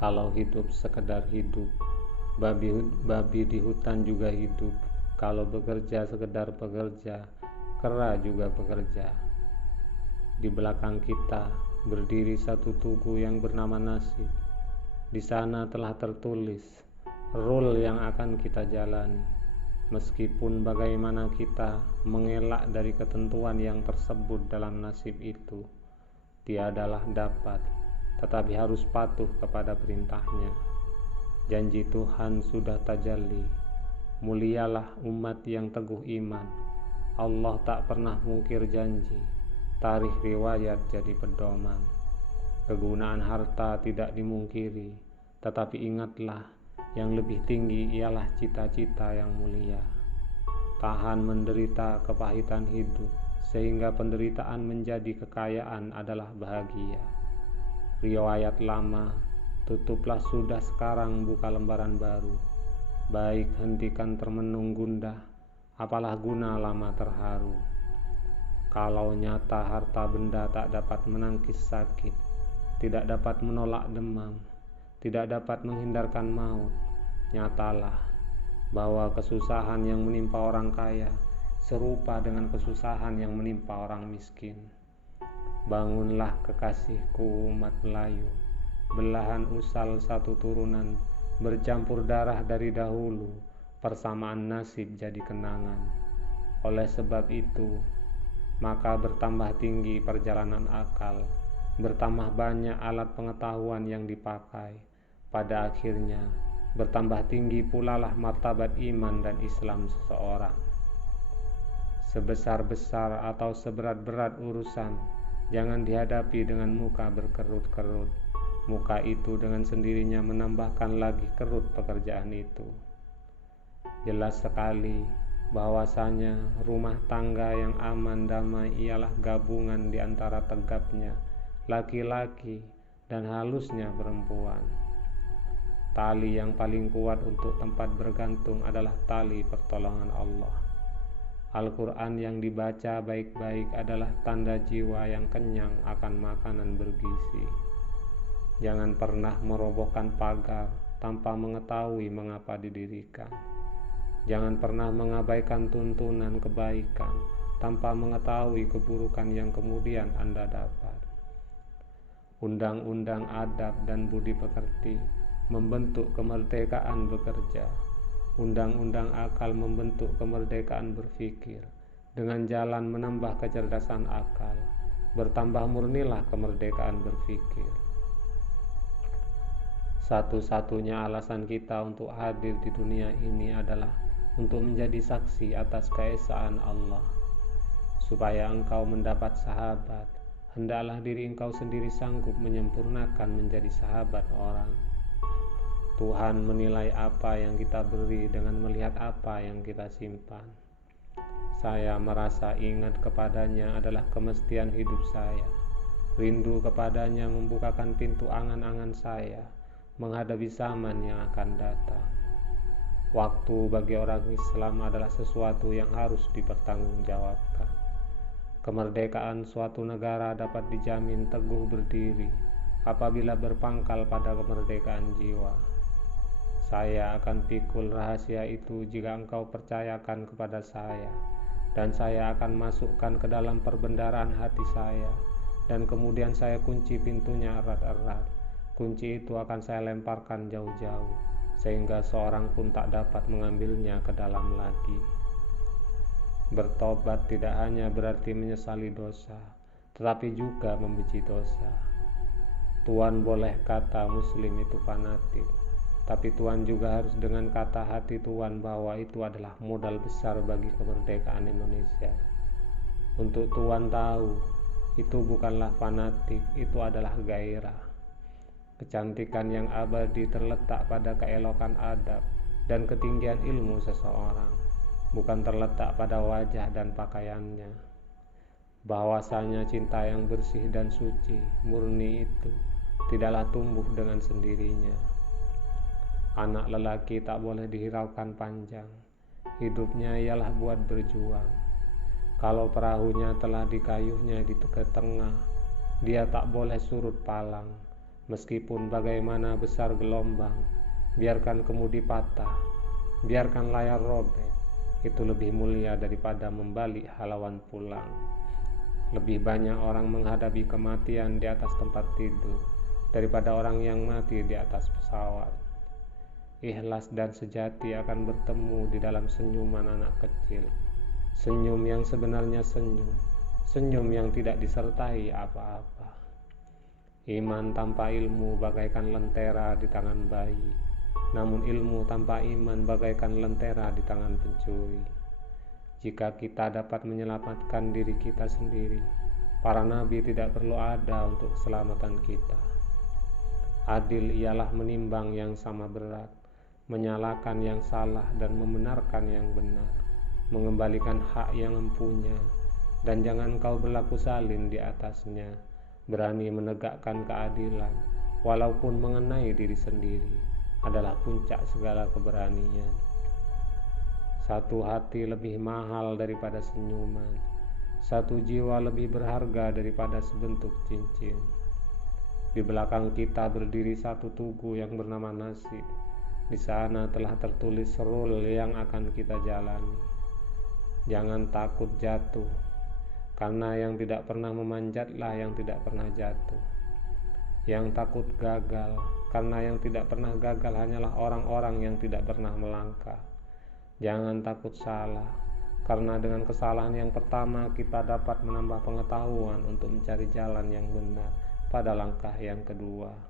Kalau hidup sekedar hidup, babi di hutan juga hidup. Kalau bekerja sekedar bekerja, kera juga bekerja. Di belakang kita berdiri satu tugu yang bernama nasib. Di sana telah tertulis role yang akan kita jalani. Meskipun bagaimana kita mengelak dari ketentuan yang tersebut dalam nasib itu, tiadalah dapat, tetapi harus patuh kepada perintahnya. Janji Tuhan sudah tajalli. Mulialah umat yang teguh iman. Allah tak pernah mungkir janji. Tarikh riwayat jadi pedoman. Kegunaan harta tidak dimungkiri, tetapi ingatlah, yang lebih tinggi ialah cita-cita yang mulia. Tahan menderita kepahitan hidup, sehingga penderitaan menjadi kekayaan adalah bahagia. Riwayat lama, tutuplah sudah sekarang, buka lembaran baru. Baik hentikan termenung gundah, apalah guna lama terharu. Kalau nyata harta benda tak dapat menangkis sakit, tidak dapat menolak demam, tidak dapat menghindarkan maut, nyatalah bahwa kesusahan yang menimpa orang kaya serupa dengan kesusahan yang menimpa orang miskin. Bangunlah kekasihku umat Melayu, belahan usal satu turunan, bercampur darah dari dahulu, persamaan nasib jadi kenangan. Oleh sebab itu, maka bertambah tinggi perjalanan akal, bertambah banyak alat pengetahuan yang dipakai. Pada akhirnya, bertambah tinggi pula lah martabat iman dan Islam seseorang. Sebesar-besar atau seberat-berat urusan, jangan dihadapi dengan muka berkerut-kerut. Muka itu dengan sendirinya menambahkan lagi kerut pekerjaan itu. Jelas sekali bahwasanya rumah tangga yang aman damai ialah gabungan di antara tegapnya laki-laki dan halusnya perempuan. Tali yang paling kuat untuk tempat bergantung adalah tali pertolongan Allah. Al-Quran yang dibaca baik-baik adalah tanda jiwa yang kenyang akan makanan bergizi. Jangan pernah merobohkan pagar tanpa mengetahui mengapa didirikan. Jangan pernah mengabaikan tuntunan kebaikan tanpa mengetahui keburukan yang kemudian Anda dapat. Undang-undang adab dan budi pekerti membentuk kemerdekaan bekerja. Undang-undang akal membentuk kemerdekaan berpikir. Dengan jalan menambah kecerdasan akal, bertambah murnilah kemerdekaan berpikir. Satu-satunya alasan kita untuk hadir di dunia ini adalah untuk menjadi saksi atas keesaan Allah. Supaya engkau mendapat sahabat, hendaklah diri engkau sendiri sanggup menyempurnakan menjadi sahabat orang. Tuhan menilai apa yang kita beri dengan melihat apa yang kita simpan. Saya merasa ingat kepadanya adalah kemestian hidup saya. Rindu kepadanya membukakan pintu angan-angan saya menghadapi zaman yang akan datang. Waktu bagi orang Islam adalah sesuatu yang harus dipertanggungjawabkan. Kemerdekaan suatu negara dapat dijamin teguh berdiri apabila berpangkal pada kemerdekaan jiwa. Saya akan pikul rahasia itu jika engkau percayakan kepada saya, dan saya akan masukkan ke dalam perbendaharaan hati saya, dan kemudian saya kunci pintunya erat-erat. Kunci itu akan saya lemparkan jauh-jauh, sehingga seorang pun tak dapat mengambilnya ke dalam lagi. Bertobat tidak hanya berarti menyesali dosa, tetapi juga membenci dosa. Tuhan boleh kata Muslim itu fanatik, tapi Tuhan juga harus dengan kata hati Tuhan bahwa itu adalah modal besar bagi kemerdekaan Indonesia. Untuk Tuhan tahu, itu bukanlah fanatik, itu adalah gairah. Kecantikan yang abadi terletak pada keelokan adab dan ketinggian ilmu seseorang, bukan terletak pada wajah dan pakaiannya. Bahwasanya cinta yang bersih dan suci, murni itu tidaklah tumbuh dengan sendirinya. Anak lelaki tak boleh dihiraukan panjang, hidupnya ialah buat berjuang. Kalau perahunya telah dikayuhnya di tengah, dia tak boleh surut palang. Meskipun bagaimana besar gelombang, biarkan kemudi patah, biarkan layar robek, itu lebih mulia daripada membalik halawan pulang. Lebih banyak orang menghadapi kematian di atas tempat tidur daripada orang yang mati di atas pesawat. Ikhlas dan sejati akan bertemu di dalam senyuman anak kecil. Senyum yang sebenarnya senyum, senyum yang tidak disertai apa-apa. Iman tanpa ilmu bagaikan lentera di tangan bayi, namun ilmu tanpa iman bagaikan lentera di tangan pencuri. Jika kita dapat menyelamatkan diri kita sendiri, para nabi tidak perlu ada untuk keselamatan kita. Adil ialah menimbang yang sama berat, menyalahkan yang salah dan membenarkan yang benar, mengembalikan hak yang empunya, dan jangan kau berlaku salin di atasnya. Berani menegakkan keadilan, walaupun mengenai diri sendiri, adalah puncak segala keberanian. Satu hati lebih mahal daripada senyuman, satu jiwa lebih berharga daripada sebentuk cincin. Di belakang kita berdiri satu tugu yang bernama nasib. Di sana telah tertulis rule yang akan kita jalani. Jangan takut jatuh, karena yang tidak pernah memanjatlah yang tidak pernah jatuh. Yang takut gagal, karena yang tidak pernah gagal hanyalah orang-orang yang tidak pernah melangkah. Jangan takut salah, karena dengan kesalahan yang pertama kita dapat menambah pengetahuan untuk mencari jalan yang benar pada langkah yang kedua.